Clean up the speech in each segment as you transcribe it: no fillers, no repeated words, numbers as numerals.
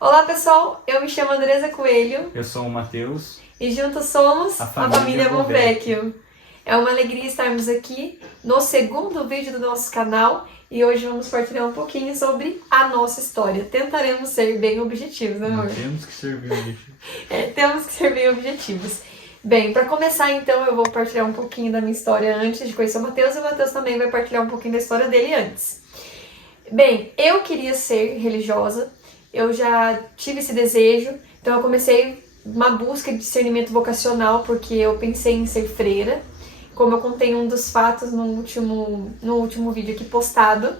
Olá pessoal, eu me chamo Andresa Coelho. Eu sou o Matheus. E juntos somos a família Bonvecchio. É uma alegria estarmos aqui no segundo vídeo do nosso canal e hoje vamos partilhar um pouquinho sobre a nossa história. Tentaremos ser bem objetivos, né amor? Temos que ser bem objetivos. Temos que ser bem objetivos. Bem, para começar então eu vou partilhar um pouquinho da minha história antes de conhecer o Matheus e o Matheus também vai partilhar um pouquinho da história dele antes. Bem, eu queria ser religiosa, eu já tive esse desejo, então eu comecei uma busca de discernimento vocacional porque eu pensei em ser freira, como eu contei um dos fatos no último vídeo aqui postado.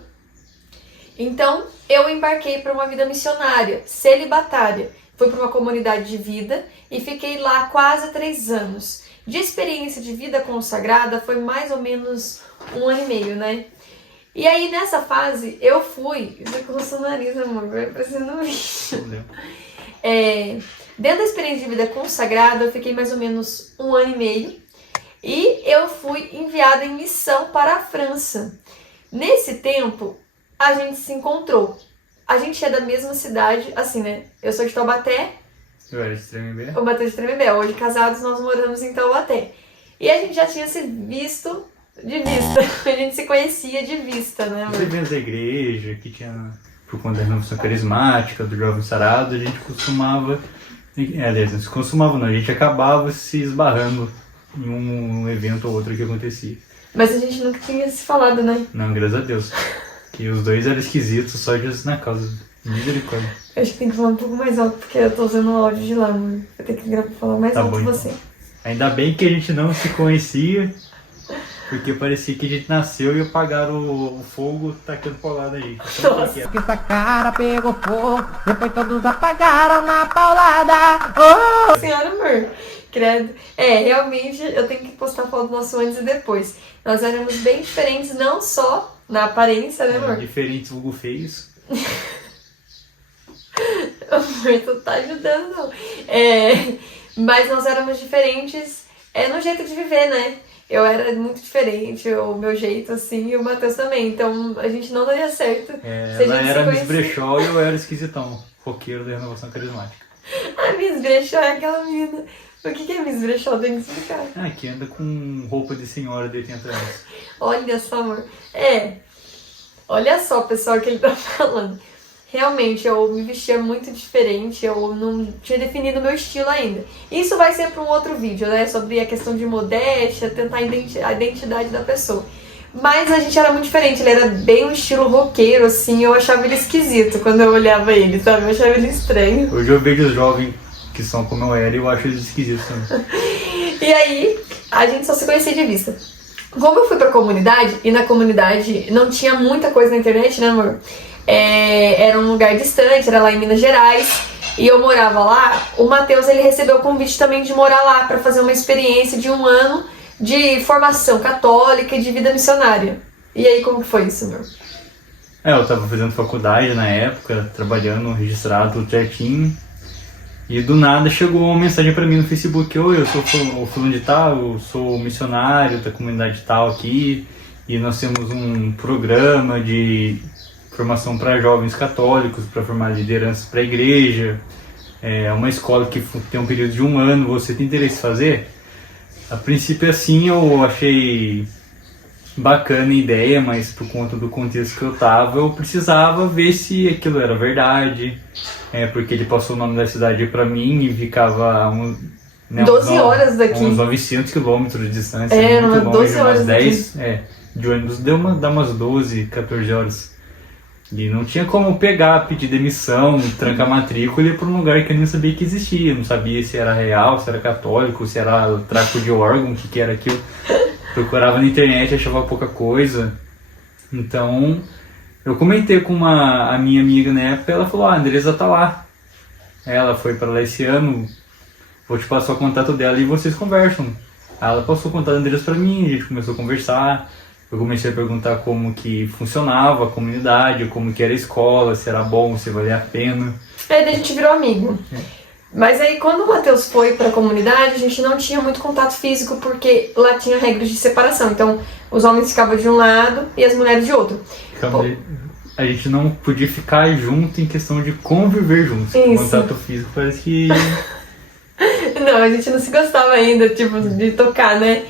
Então eu embarquei para uma vida missionária, celibatária. Fui para uma comunidade de vida e fiquei lá quase 3 anos. De experiência de vida consagrada foi mais ou menos 1 ano e meio, né? E aí nessa fase eu fui... Isso aqui com o nariz, amor, vai parecendo um bicho. Dentro da experiência de vida consagrada eu fiquei mais ou menos 1 ano e meio. E eu fui enviada em missão para a França. Nesse tempo a gente se encontrou. A gente é da mesma cidade, assim, né? Eu sou de Taubaté. Eu era de Tremembé. O Matheus de Tremembé. Hoje, casados, nós moramos em Taubaté. E a gente já tinha se visto de vista. A gente se conhecia de vista, né, amor? Os eventos da igreja, que tinha, por conta da renovação carismática, do Jovem Sarado, a gente costumava... Aliás, não se costumava não, a gente acabava se esbarrando em um evento ou outro que acontecia. Mas a gente nunca tinha se falado, né? Não, graças a Deus. Que os dois eram esquisitos, só Jesus na causa. Misericórdia. Eu acho que tem que falar um pouco mais alto, porque eu tô usando o áudio de lá, amor. Eu tenho que falar mais alto que você. Então. Ainda bem que a gente não se conhecia, porque parecia que a gente nasceu e apagaram o fogo tacando paulada aí. Nossa. Que essa cara pegou fogo, depois todos apagaram na paulada. Oh! Senhora, amor. Credo. Realmente eu tenho que postar foto do nosso antes e depois. Nós éramos bem diferentes, não só na aparência, né, amor? Diferentes, vulgo feios. Amor, tu tá ajudando, não. Mas nós éramos diferentes no jeito de viver, né? Eu era muito diferente, o meu jeito, assim, e o Matheus também. Então a gente não daria certo. Se a Ela gente era se Miss Brechó e eu era esquisitão, roqueiro da renovação carismática. A Miss Brechó é aquela menina. O que é Miss Brechó? Tem que explicar. Que anda com roupa de senhora de 80 anos. Olha só, amor. Olha só, pessoal, o que ele tá falando. Realmente, eu me vestia muito diferente, eu não tinha definido o meu estilo ainda. Isso vai ser para um outro vídeo, né? Sobre a questão de modéstia, tentar a identidade da pessoa. Mas a gente era muito diferente, ele era bem um estilo roqueiro, assim, eu achava ele esquisito quando eu olhava ele, sabe? Eu achava ele estranho. Hoje eu vejo os jovens que são como eu era e eu acho eles esquisitos também. E aí, a gente só se conhecia de vista. Como eu fui pra comunidade, e na comunidade não tinha muita coisa na internet, né, amor? Era um lugar distante, era lá em Minas Gerais, e eu morava lá. O Matheus, ele recebeu o convite também de morar lá pra fazer uma experiência de 1 ano de formação católica e de vida missionária. E aí, como que foi isso, amor? Eu tava fazendo faculdade na época, trabalhando, registrado tudo certinho. E do nada chegou uma mensagem pra mim no Facebook: oi, eu sou o fulano de tal, eu sou missionário da comunidade tal aqui, e nós temos um programa de formação para jovens católicos, para formar lideranças para a igreja. É uma escola que tem um período de 1 ano, você tem interesse em fazer? A princípio assim eu achei bacana a ideia, mas por conta do contexto que eu tava, eu precisava ver se aquilo era verdade. Porque ele passou o nome da cidade pra mim e ficava 12 horas daqui. Uns 900 quilômetros de distância. Muito longe, 12 horas umas 10, daqui. De ônibus dá umas 12, 14 horas. E não tinha como pegar, pedir demissão, trancar matrícula e ir pra um lugar que eu nem sabia que existia. Não sabia se era real, se era católico, se era tráfico de órgão, o que era aquilo. Procurava na internet, achava pouca coisa. Então, eu comentei com a minha amiga na época, ela falou: a Andresa tá lá. Ela foi pra lá esse ano, vou te passar o contato dela e vocês conversam. Aí ela passou o contato da Andresa pra mim, a gente começou a conversar. Eu comecei a perguntar como que funcionava a comunidade, como que era a escola, se era bom, se valia a pena. Aí a gente virou amigo. Mas aí quando o Matheus foi pra comunidade, a gente não tinha muito contato físico, porque lá tinha regras de separação. Então, os homens ficavam de um lado e as mulheres de outro. a gente não podia ficar junto em questão de conviver juntos. Isso. Contato físico parece que... Não, a gente não se gostava ainda, tipo, de tocar, né?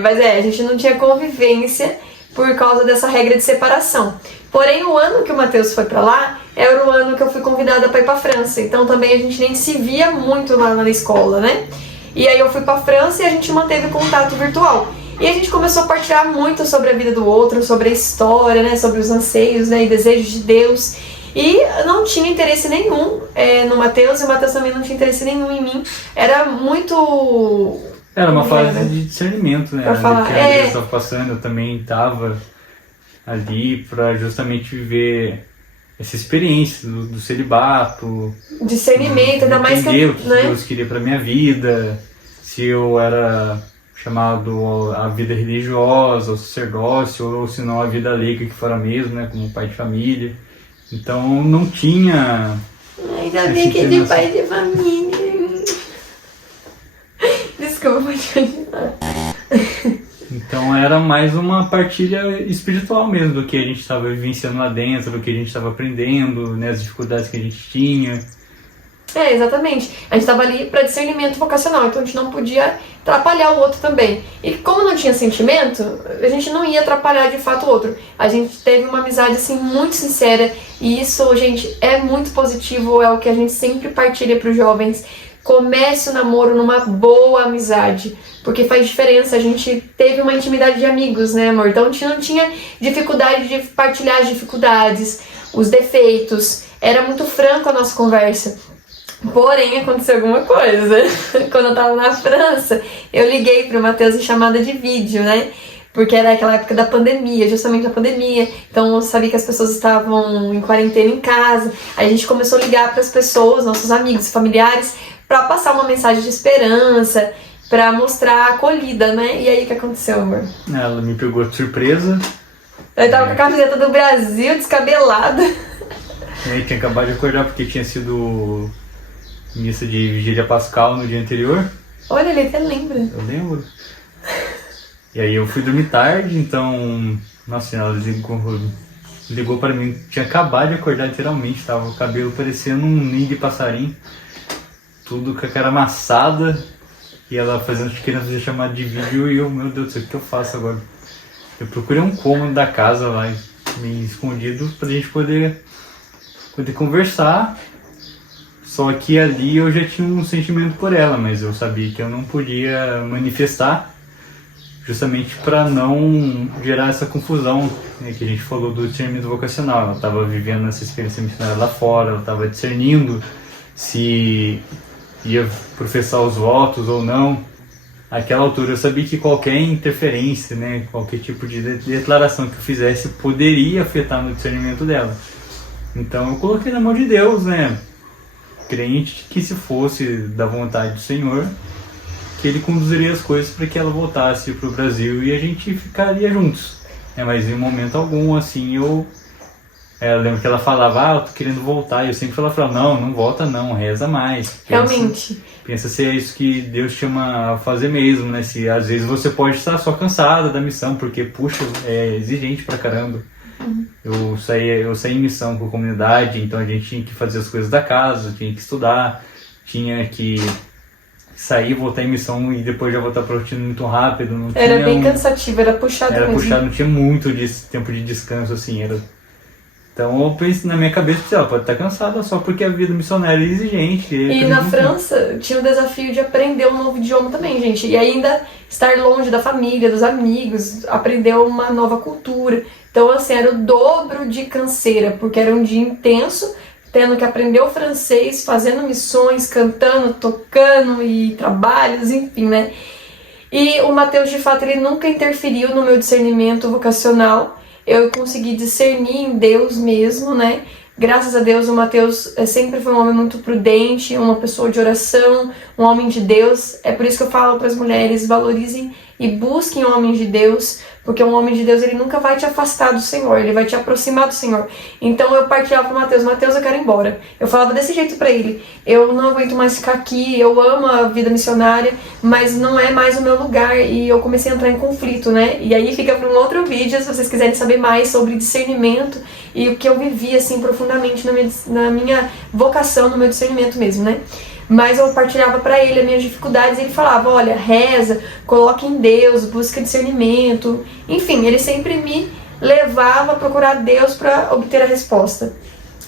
Mas a gente não tinha convivência por causa dessa regra de separação. Porém, o ano que o Matheus foi pra lá, era o ano que eu fui convidada pra ir pra França. Então também a gente nem se via muito lá na escola, né? E aí eu fui pra França e a gente manteve contato virtual. E a gente começou a partilhar muito sobre a vida do outro, sobre a história, né? Sobre os anseios, né? E desejos de Deus. E eu não tinha interesse nenhum no Matheus, e o Matheus também não tinha interesse nenhum em mim. Era muito... Era uma fase de discernimento, né? Pra falar, Que a Deus estava passando, eu também estava ali para justamente viver essa experiência do celibato. Discernimento, ainda mais que entender eu, o que né? Deus queria para minha vida, se eu era chamado à vida religiosa, ao sacerdócio, ou se não a vida leiga que fora mesmo, né? Como pai de família. Então não tinha... Ainda bem que é de pai de família. Desculpa, pode continuar. Então era mais uma partilha espiritual mesmo, do que a gente estava vivenciando lá dentro, do que a gente estava aprendendo, né, as dificuldades que a gente tinha. Exatamente. A gente estava ali para discernimento vocacional, então a gente não podia atrapalhar o outro também. E como não tinha sentimento, a gente não ia atrapalhar de fato o outro. A gente teve uma amizade assim muito sincera, e isso, gente, é muito positivo, é o que a gente sempre partilha para os jovens. Comece o namoro numa boa amizade, porque faz diferença. A gente teve uma intimidade de amigos, né, amor? Então a gente não tinha dificuldade de partilhar as dificuldades, os defeitos. Era muito franco a nossa conversa. Porém, aconteceu alguma coisa. Quando eu tava na França, eu liguei pro Matheus em chamada de vídeo, né? Porque era aquela época da pandemia, justamente a pandemia. Então eu sabia que as pessoas estavam em quarentena em casa. Aí a gente começou a ligar pras pessoas, nossos amigos, familiares, pra passar uma mensagem de esperança, pra mostrar a acolhida, né? E aí o que aconteceu, amor? Ela me pegou de surpresa. Eu tava com a camiseta do Brasil, descabelada. E aí tinha acabado de acordar porque tinha sido missa de Vigília Pascal no dia anterior. Olha, ele até lembra. Eu lembro. E aí eu fui dormir tarde, então... Nossa, ela ligou para mim. Tinha acabado de acordar literalmente, tava o cabelo parecendo um ninho de passarinho. Tudo com a cara amassada. E ela fazendo querendo fazer chamada de vídeo e eu, meu Deus do céu, o que eu faço agora? Eu procurei um cômodo da casa lá, meio escondido, pra gente poder conversar. Só que ali eu já tinha um sentimento por ela, mas eu sabia que eu não podia manifestar, justamente para não gerar essa confusão, né, que a gente falou do discernimento vocacional. Ela estava vivendo essa experiência missionária lá fora, ela estava discernindo se ia professar os votos ou não. Naquela altura eu sabia que qualquer interferência, né, qualquer tipo de declaração que eu fizesse poderia afetar no discernimento dela. Então eu coloquei na mão de Deus, né, crente que se fosse da vontade do Senhor, que Ele conduziria as coisas para que ela voltasse para o Brasil e a gente ficaria juntos. Mas em momento algum, assim, eu lembro que ela falava, eu tô querendo voltar, e eu sempre falava, não volta não, reza mais. Realmente. Pensa se é isso que Deus chama a fazer mesmo, né? Se às vezes você pode estar só cansada da missão, porque, puxa, é exigente pra caramba. Eu saí em missão com a comunidade, então a gente tinha que fazer as coisas da casa, tinha que estudar, tinha que sair, voltar em missão e depois já voltar pra rotina muito rápido. Não Era tinha bem cansativo, era puxado Era mesmo. puxado, não tinha muito tempo de descanso, assim, Então eu penso na minha cabeça que ela pode estar cansada só porque a vida missionária é exigente. E na França tinha o desafio de aprender um novo idioma também, gente. E ainda estar longe da família, dos amigos, aprender uma nova cultura. Então, assim, era o dobro de canseira, porque era um dia intenso, tendo que aprender o francês, fazendo missões, cantando, tocando e trabalhos, enfim, né? E o Matheus, de fato, ele nunca interferiu no meu discernimento vocacional. Eu consegui discernir em Deus mesmo, né? Graças a Deus, o Matheus sempre foi um homem muito prudente, uma pessoa de oração, um homem de Deus. É por isso que eu falo para as mulheres, valorizem e busquem homens de Deus, Porque um homem de Deus, ele nunca vai te afastar do Senhor, ele vai te aproximar do Senhor. Então eu partilhava pro Mateus, Mateus, eu quero ir embora. Eu falava desse jeito pra ele, eu não aguento mais ficar aqui, eu amo a vida missionária, mas não é mais o meu lugar. E eu comecei a entrar em conflito, né? E aí fica para um outro vídeo, se vocês quiserem saber mais sobre discernimento e o que eu vivi, assim, profundamente na minha vocação, no meu discernimento mesmo, né? Mas eu partilhava pra ele as minhas dificuldades e ele falava, olha, reza, coloque em Deus, busca discernimento. Enfim, ele sempre me levava a procurar Deus pra obter a resposta.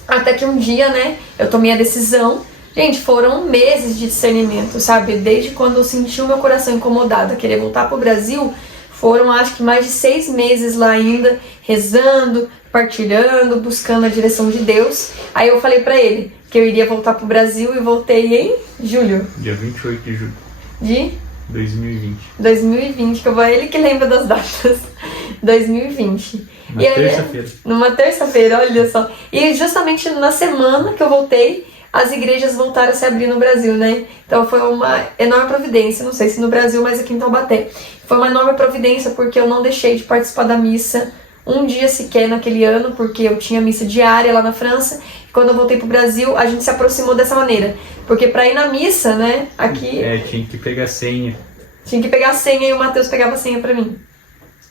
Até que um dia, né, eu tomei a decisão. Gente, foram meses de discernimento, sabe? Desde quando eu senti o meu coração incomodado a querer voltar pro Brasil, foram acho que mais de 6 meses lá ainda, rezando, partilhando, buscando a direção de Deus. Aí eu falei pra ele que eu iria voltar pro Brasil e voltei em julho. Dia 28 de julho De 2020. 2020, que ele que lembra das datas. 2020. Uma E aí, terça-feira. numa terça-feira, olha só. E justamente na semana que eu voltei, as igrejas voltaram a se abrir no Brasil, né? Então foi uma enorme providência, não sei se no Brasil, mas aqui em Taubaté. Foi uma enorme providência porque eu não deixei de participar da missa um dia sequer naquele ano, porque eu tinha missa diária lá na França. E quando eu voltei pro Brasil, a gente se aproximou dessa maneira. Porque pra ir na missa, né, aqui... tinha que pegar senha. Tinha que pegar a senha e o Mateus pegava a senha pra mim.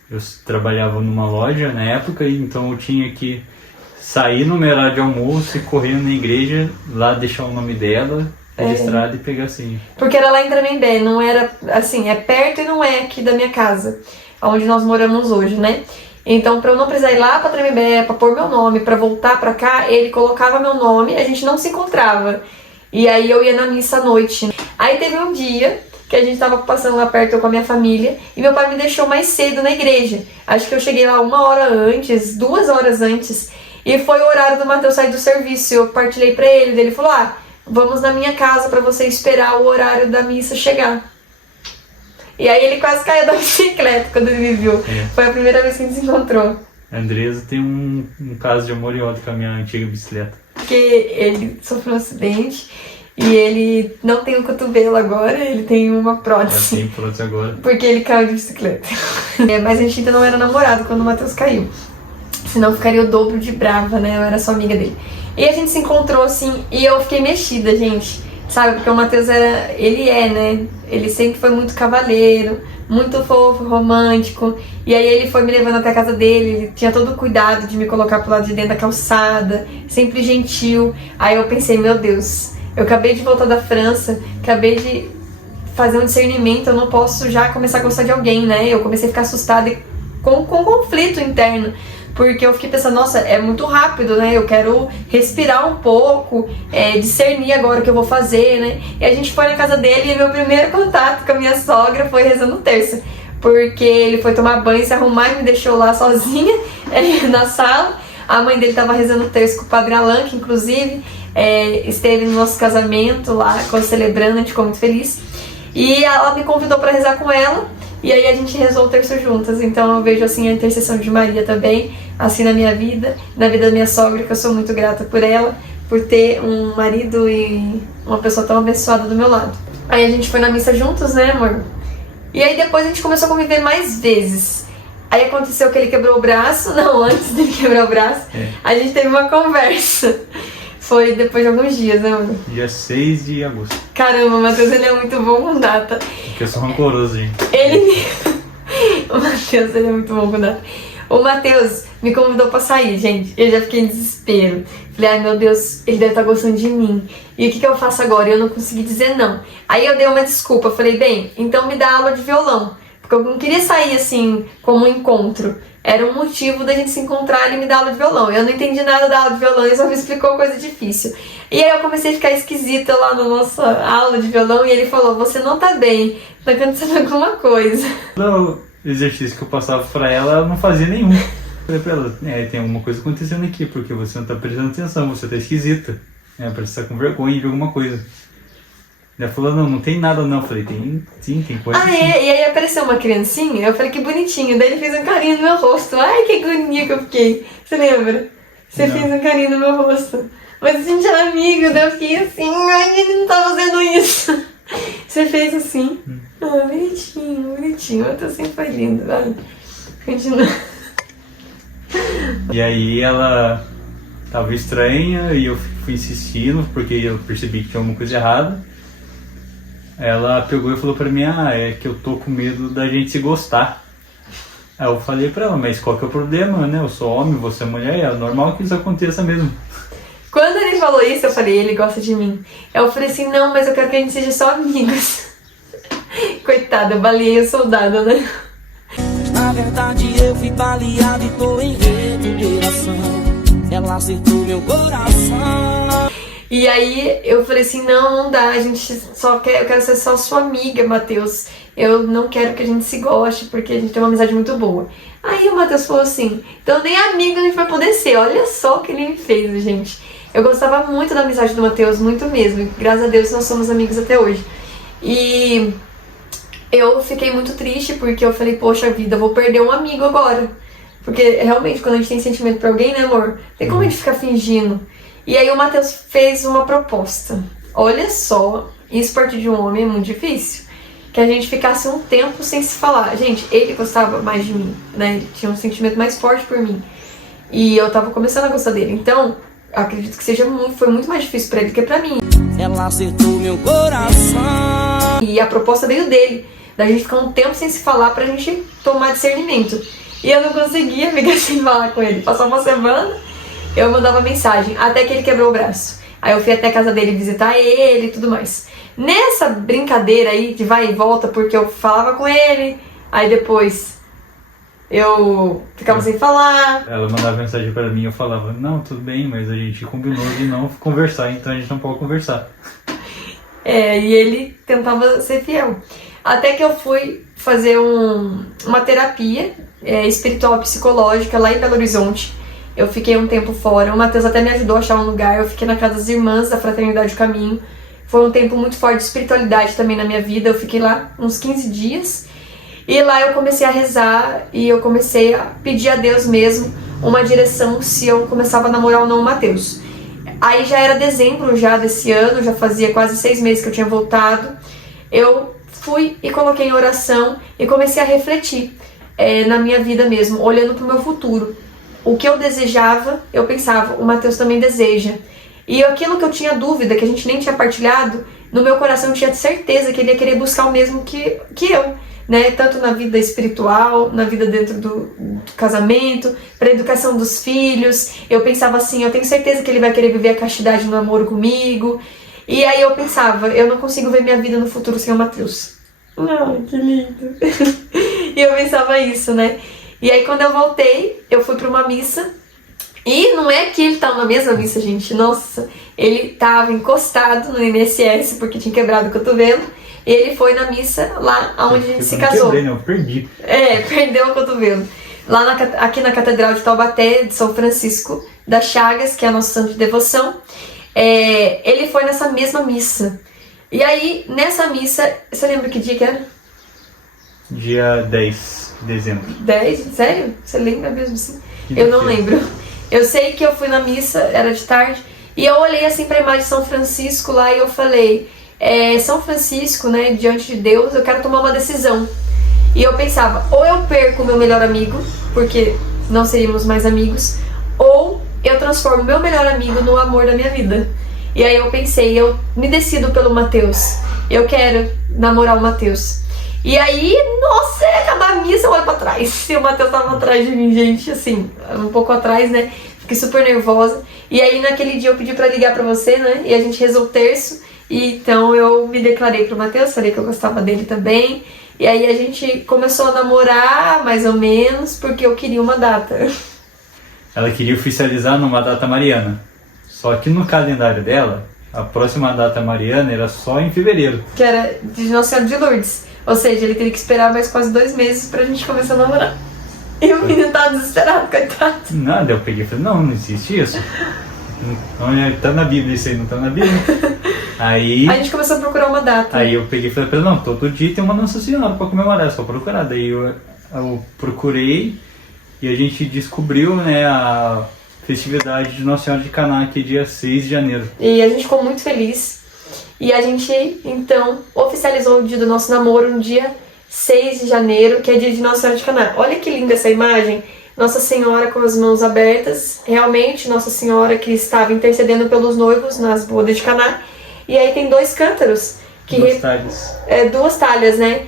Eu trabalhava numa loja na época, então eu tinha que sair no meu horário de almoço e correr na igreja, lá deixar o nome dela, registrado e pegar a senha. Porque era lá em Tremembé, não era, assim, é perto e não é aqui da minha casa, onde nós moramos hoje, né? Então, pra eu não precisar ir lá pra Tremembé, pra pôr meu nome, pra voltar pra cá, ele colocava meu nome, a gente não se encontrava. E aí eu ia na missa à noite. Aí teve um dia que a gente tava passando lá perto com a minha família e meu pai me deixou mais cedo na igreja. Acho que eu cheguei lá 1 hora antes, 2 horas antes. E foi o horário do Mateus sair do serviço. Eu partilhei pra ele, ele falou, vamos na minha casa pra você esperar o horário da missa chegar. E aí ele quase caiu da bicicleta quando ele me viu. Foi a primeira vez que a gente se encontrou. A Andresa tem um caso de amor e ódio com a minha antiga bicicleta. Porque ele sofreu um acidente e ele não tem um cotovelo agora, ele tem uma prótese. Tem prótese agora. Porque ele caiu de bicicleta. Mas a gente ainda não era namorado quando o Mateus caiu. Senão ficaria o dobro de brava, né? Eu era só amiga dele. E a gente se encontrou assim e eu fiquei mexida, gente. Sabe? Porque o Mateus ele é, né? Ele sempre foi muito cavalheiro, muito fofo, romântico. E aí ele foi me levando até a casa dele, ele tinha todo o cuidado de me colocar pro lado de dentro da calçada, sempre gentil. Aí eu pensei, meu Deus, eu acabei de voltar da França, acabei de fazer um discernimento, eu não posso já começar a gostar de alguém, né? Eu comecei a ficar assustada com conflito interno. Porque eu fiquei pensando, nossa, é muito rápido, né? Eu quero respirar um pouco, discernir agora o que eu vou fazer, né? E a gente foi na casa dele e meu primeiro contato com a minha sogra foi rezando terça. Porque ele foi tomar banho, se arrumar e me deixou lá sozinha na sala. A mãe dele tava rezando terça com o Padre Alan, que inclusive esteve no nosso casamento lá, celebrando, a gente ficou muito feliz. E ela me convidou para rezar com ela. E aí a gente rezou o terço juntas, então eu vejo assim a intercessão de Maria também, assim na minha vida, na vida da minha sogra, que eu sou muito grata por ela, por ter um marido e uma pessoa tão abençoada do meu lado. Aí a gente foi na missa juntos, né, amor? E aí depois a gente começou a conviver mais vezes. Aí aconteceu que ele quebrou o braço, não, antes dele quebrar o braço, a gente teve uma conversa. Foi depois de alguns dias, né, amor? Dia 6 de agosto. Caramba, o Mateus, ele é muito bom com data. Porque eu sou rancoroso, gente. O Mateus, ele é muito bom com data. O Mateus me convidou pra sair, gente. Eu já fiquei em desespero. Falei, ai meu Deus, ele deve estar gostando de mim. E o que eu faço agora? Eu não consegui dizer não. Aí eu dei uma desculpa. Falei, bem, então me dá aula de violão. Porque eu não queria sair assim, como um encontro. Era um motivo da gente se encontrar e me dar aula de violão. Eu não entendi nada da aula de violão e só me explicou coisa difícil. E aí eu comecei a ficar esquisita lá na nossa aula de violão e ele falou, você não tá bem, tá acontecendo alguma coisa. O exercício que eu passava pra ela não fazia nenhum. Eu falei pra ela, tem alguma coisa acontecendo aqui, porque você não tá prestando atenção, você tá esquisita. Parece que tá com vergonha de alguma coisa. Ela falou, não tem nada não. Eu falei, tem coisa sim. E aí apareceu uma criancinha, eu falei, que bonitinho. Daí ele fez um carinho no meu rosto. Ai, que agonia que eu fiquei. Você lembra? Você fez um carinho no meu rosto. Mas a gente era amigo, daí eu fiquei assim, ai, ele não tá fazendo isso. Você fez assim. Bonitinho, bonitinho. Eu tô sempre foi lindo, velho. Continua. E aí ela tava estranha e eu fui insistindo porque eu percebi que tinha alguma coisa errada. Ela pegou e falou pra mim, é que eu tô com medo da gente se gostar. Aí eu falei pra ela, mas qual que é o problema, né? Eu sou homem, você é mulher, é normal que isso aconteça mesmo. Quando ele falou isso, eu falei, ele gosta de mim. Eu falei assim, não, mas eu quero que a gente seja só amigos. Coitada, eu baleei o soldado, né? Na verdade eu fui baleado e tô em recuperação. Ela acertou meu coração. E aí eu falei assim, não dá, a gente só quer, eu quero ser só sua amiga, Matheus. Eu não quero que a gente se goste, porque a gente tem uma amizade muito boa. Aí o Matheus falou assim, então nem amigo a gente vai poder ser. Olha só o que ele me fez, gente. Eu gostava muito da amizade do Matheus, muito mesmo. E graças a Deus nós somos amigos até hoje. E eu fiquei muito triste porque eu falei, poxa vida, eu vou perder um amigo agora. Porque realmente quando a gente tem sentimento pra alguém, né amor? Tem como a gente ficar fingindo. E aí o Matheus fez uma proposta. Olha só, isso partir de um homem é muito difícil. Que a gente ficasse um tempo sem se falar. Gente, ele gostava mais de mim, né? Ele tinha um sentimento mais forte por mim. E eu tava começando a gostar dele. Então, acredito que foi muito mais difícil pra ele do que pra mim. Ela acertou meu coração. E a proposta veio dele, da gente ficar um tempo sem se falar pra gente tomar discernimento. E eu não conseguia ficar sem falar com ele. Passou uma semana, eu mandava mensagem, até que ele quebrou o braço. Aí eu fui até a casa dele visitar ele e tudo mais. Nessa brincadeira aí de vai e volta, porque eu falava com ele, aí depois eu ficava sem falar. Ela mandava mensagem pra mim e eu falava, não, tudo bem, mas a gente combinou de não conversar, então a gente não pode conversar. E ele tentava ser fiel. Até que eu fui fazer uma terapia espiritual e psicológica lá em Belo Horizonte. Eu fiquei um tempo fora, o Matheus até me ajudou a achar um lugar, eu fiquei na casa das irmãs da Fraternidade do Caminho. Foi um tempo muito forte de espiritualidade também na minha vida, eu fiquei lá uns 15 dias. E lá eu comecei a rezar e eu comecei a pedir a Deus mesmo uma direção se eu começava a namorar ou não o Matheus. Aí já era dezembro já desse ano, já fazia quase 6 meses que eu tinha voltado. Eu fui e coloquei em oração e comecei a refletir na minha vida mesmo, olhando para o meu futuro. O que eu desejava, eu pensava, o Matheus também deseja. E aquilo que eu tinha dúvida, que a gente nem tinha partilhado, no meu coração eu tinha certeza que ele ia querer buscar o mesmo que eu, né? Tanto na vida espiritual, na vida dentro do casamento, para a educação dos filhos. Eu pensava assim, eu tenho certeza que ele vai querer viver a castidade no namoro comigo. E aí eu pensava, eu não consigo ver minha vida no futuro sem o Matheus. Ai, que lindo. E eu pensava isso, né? E aí quando eu voltei, eu fui para uma missa. E não é que ele tava na mesma missa, gente. Nossa, ele tava encostado no INSS porque tinha quebrado o cotovelo. E ele foi na missa lá onde a gente se casou. Quebrei, não, eu perdi. Perdeu o cotovelo. Lá aqui na Catedral de Taubaté, de São Francisco das Chagas, que é a nossa santo de devoção. Ele foi nessa mesma missa. E aí, nessa missa, você lembra que dia que era? Dia 10 de dezembro. 10? Sério? Você lembra mesmo assim? Eu não lembro. Eu sei que eu fui na missa, era de tarde, e eu olhei assim pra imagem de São Francisco lá e eu falei, São Francisco, né, diante de Deus, eu quero tomar uma decisão. E eu pensava, ou eu perco o meu melhor amigo, porque não seríamos mais amigos, ou eu transformo o meu melhor amigo no amor da minha vida. E aí eu pensei, eu me decido pelo Matheus, eu quero namorar o Matheus. E aí, nossa, ia acabar a missa, eu olho pra trás. E o Matheus tava atrás de mim, gente, assim, um pouco atrás, né? Fiquei super nervosa. E aí, naquele dia, eu pedi pra ligar pra você, né? E a gente rezou o terço. E então, eu me declarei pro Matheus, falei que eu gostava dele também. E aí, a gente começou a namorar, mais ou menos, porque eu queria uma data. Ela queria oficializar numa data mariana. Só que no calendário dela, a próxima data mariana era só em fevereiro. Que era de Nossa Senhora de Lourdes. Ou seja, ele teria que esperar mais quase 2 meses pra gente começar a namorar. E o menino tava desesperado, coitado. Nada, eu peguei e falei, não existe isso. Não, tá na Bíblia isso aí, não tá na Bíblia. Aí a gente começou a procurar uma data. Aí eu peguei e falei pra ele, não, todo dia tem uma Nossa Senhora pra comemorar, é só procurar. Daí eu procurei e a gente descobriu, né, a festividade de Nossa Senhora de Canaã, que é dia 6 de janeiro. E a gente ficou muito feliz. E a gente, então, oficializou o dia do nosso namoro no dia 6 de janeiro, que é dia de Nossa Senhora de Caná. Olha que linda essa imagem. Nossa Senhora com as mãos abertas, realmente Nossa Senhora que estava intercedendo pelos noivos nas bodas de Caná. E aí tem 2 cântaros. Duas talhas. 2 talhas, né?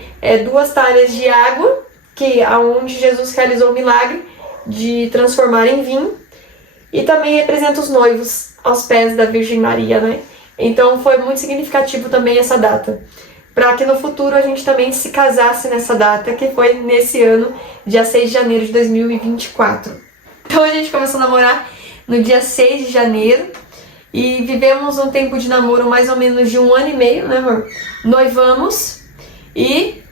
2 talhas de água, que aonde Jesus realizou o milagre de transformar em vinho. E também representa os noivos aos pés da Virgem Maria, né? Então foi muito significativo também essa data. Para que no futuro a gente também se casasse nessa data, que foi nesse ano, dia 6 de janeiro de 2024. Então a gente começou a namorar no dia 6 de janeiro e vivemos um tempo de namoro mais ou menos de 1 ano e meio, né, amor? Noivamos e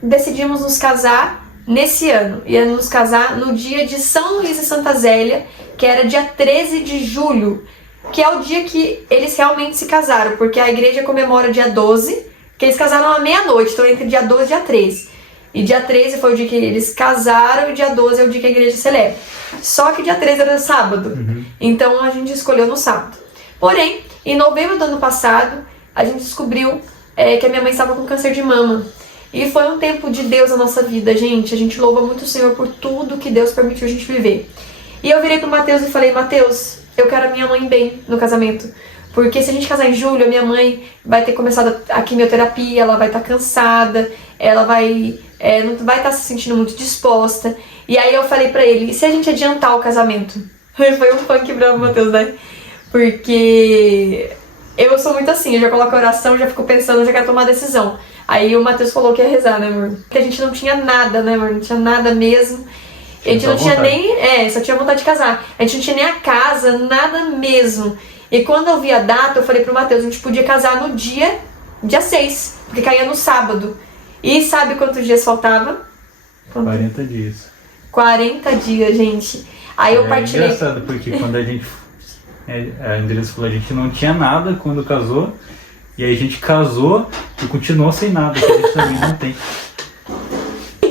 decidimos nos casar nesse ano. Ia nos casar no dia de São Luís e Santa Zélia, que era dia 13 de julho, que é o dia que eles realmente se casaram, porque a igreja comemora dia 12, que eles casaram à meia-noite, então entre dia 12 e dia 13. E dia 13 foi o dia que eles casaram e dia 12 é o dia que a igreja celebra. Só que dia 13 era sábado, então a gente escolheu no sábado. Porém, em novembro do ano passado, a gente descobriu que a minha mãe estava com câncer de mama. E foi um tempo de Deus na nossa vida, gente. A gente louva muito o Senhor por tudo que Deus permitiu a gente viver. E eu virei pro Matheus e falei, Matheus, eu quero a minha mãe bem no casamento. Porque se a gente casar em julho, a minha mãe vai ter começado a quimioterapia, ela vai estar cansada, ela vai não vai estar se sentindo muito disposta. E aí eu falei pra ele, e se a gente adiantar o casamento? Foi um funk bravo, Matheus, né? Porque eu sou muito assim, eu já coloco a oração, já fico pensando, já quero tomar a decisão. Aí o Matheus falou que ia rezar, né, amor? Porque a gente não tinha nada, né, amor? Não tinha nada mesmo. A gente não tinha nem... só tinha vontade de casar. A gente não tinha nem a casa, nada mesmo. E quando eu vi a data, eu falei pro Matheus, a gente podia casar no dia 6, porque caía no sábado. E sabe quantos dias faltava? 40 dias. 40 dias, gente. Aí eu partilhei... É engraçado, porque quando a gente... A Andressa falou, a gente não tinha nada quando casou. E aí a gente casou e continuou sem nada, que a gente também não tem.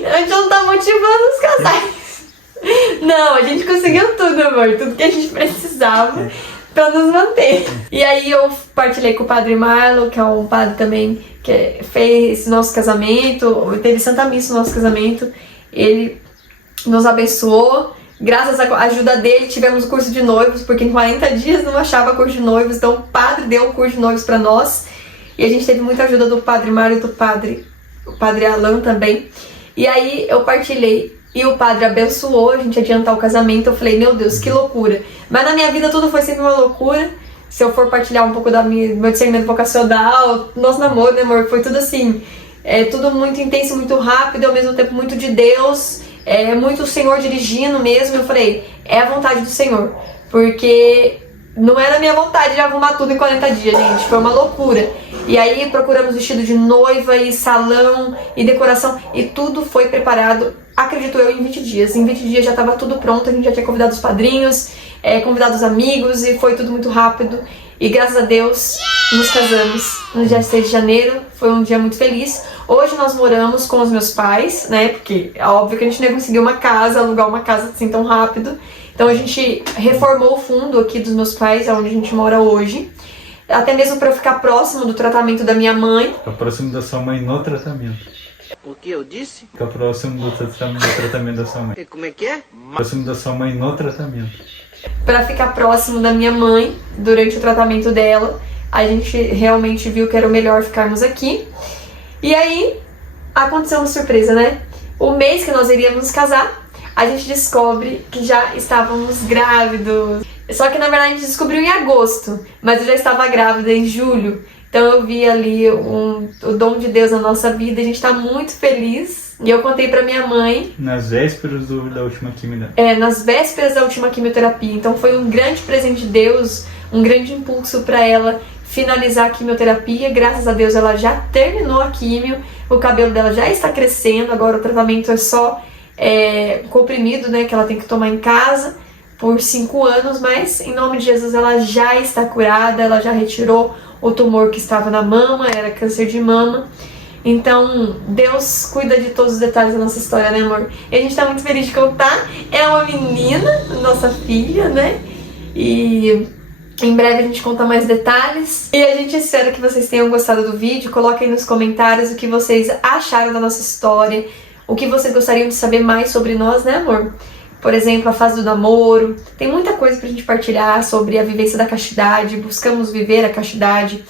A gente não tá motivando os casais. Não, a gente conseguiu tudo, amor. Tudo que a gente precisava pra nos manter. E aí eu partilhei com o Padre Marlon, que é um padre também que fez nosso casamento, teve Santa Missa no nosso casamento. Ele nos abençoou. Graças à ajuda dele tivemos o curso de noivos, porque em 40 dias não achava curso de noivos, então o padre deu o curso de noivos pra nós. E a gente teve muita ajuda do Padre Mário e do o Padre Alan também. E aí eu partilhei e o padre abençoou a gente adiantar o casamento. Eu falei, meu Deus, que loucura. Mas na minha vida tudo foi sempre uma loucura. Se eu for partilhar um pouco do meu discernimento vocacional, nosso namoro, né, amor? Foi tudo assim, tudo muito intenso, muito rápido, ao mesmo tempo muito de Deus, muito o Senhor dirigindo mesmo. Eu falei, é a vontade do Senhor. Porque não era a minha vontade de arrumar tudo em 40 dias, gente. Foi uma loucura. E aí procuramos vestido de noiva e salão e decoração. E tudo foi preparado, acredito eu, em 20 dias. Em 20 dias já estava tudo pronto. A gente já tinha convidado os padrinhos, convidado os amigos. E foi tudo muito rápido. E graças a Deus nos casamos no dia 6 de janeiro. Foi um dia muito feliz. Hoje nós moramos com os meus pais, né? Porque é óbvio que a gente não conseguiu uma casa, alugar uma casa assim tão rápido. Então a gente reformou o fundo aqui dos meus pais, onde a gente mora hoje. Até mesmo para eu ficar próximo do tratamento da minha mãe. Ficar próximo da sua mãe no tratamento. O que eu disse? Ficar próximo do tratamento da sua mãe. E como é que é? Próximo da sua mãe no tratamento. Para ficar próximo da minha mãe durante o tratamento dela. A gente realmente viu que era o melhor ficarmos aqui. E aí aconteceu uma surpresa, né? O mês que nós iríamos nos casar, a gente descobre que já estávamos grávidos. Só que na verdade a gente descobriu em agosto, mas eu já estava grávida em julho. Então eu vi ali o dom de Deus na nossa vida, a gente está muito feliz. E eu contei pra minha mãe. Nas vésperas da última quimioterapia. Nas vésperas da última quimioterapia. Então foi um grande presente de Deus, um grande impulso para ela finalizar a quimioterapia. Graças a Deus ela já terminou a quimio, o cabelo dela já está crescendo, agora o tratamento é só comprimido, né, que ela tem que tomar em casa por 5 anos, mas em nome de Jesus ela já está curada, ela já retirou o tumor que estava na mama, era câncer de mama. Então Deus cuida de todos os detalhes da nossa história, né, amor? E a gente tá muito feliz de contar. É uma menina, nossa filha, né? E Em breve a gente conta mais detalhes. E a gente espera que vocês tenham gostado do vídeo. Coloquem nos comentários o que vocês acharam da nossa história, o que vocês gostariam de saber mais sobre nós, né, amor? Por exemplo, a fase do namoro. Tem muita coisa pra gente partilhar sobre a vivência da castidade. Buscamos viver a castidade.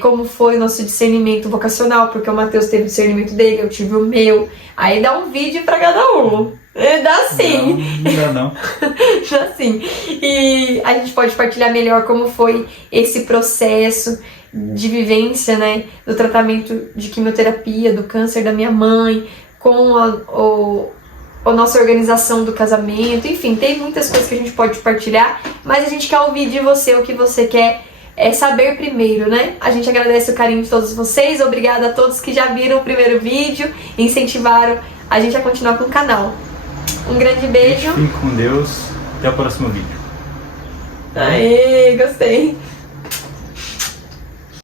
Como foi o nosso discernimento vocacional, porque o Matheus teve o discernimento dele, eu tive o meu. Aí dá um vídeo pra cada um. Dá sim. Não. Dá sim. E a gente pode partilhar melhor como foi esse processo de vivência, né? Do tratamento de quimioterapia, do câncer da minha mãe, com a nossa organização do casamento. Enfim, tem muitas coisas que a gente pode partilhar, mas a gente quer ouvir de você o que você quer saber primeiro, né? A gente agradece o carinho de todos vocês. Obrigada a todos que já viram o primeiro vídeo e incentivaram a gente a continuar com o canal. Um grande beijo. Fique com Deus. Até o próximo vídeo. Aê, gostei.